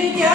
Життя